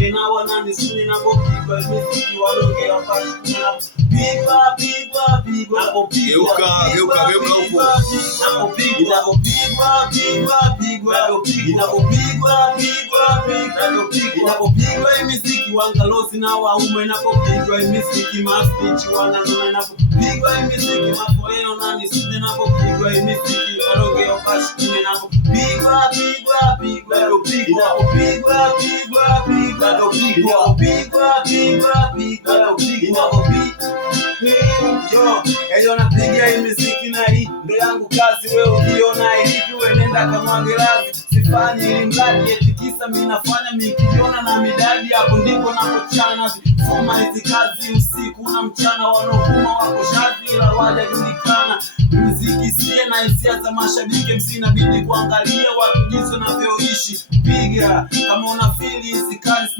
wange na wanani suni na kupigwa miziki walonge hapa pigwa Geuka huko. Inapopigwa miziki wangalozi na waume, inapopigwa miziki mastichi wananuna, inapopigwa miziki mapoeno na nisune, inapopigwa miziki walonge hapa shukune, inapopigwa Ejo napigia hii miziki na hii ndo yangu kazi, wewe ukiona hivi wewe nenda kamwange lazi, sifanyi ili mradi eti kisa mimi nafanya mikiona na midadi, hapo ndipo napochana soma hizi kazi usiku na mchana, wanaokuma wako shati ila hawajajulikana. Muziki sie na hisia za mashabiki, msinabidi kuangalia watu jinsi wanavyoishi. Piga kama una feel hizi kazi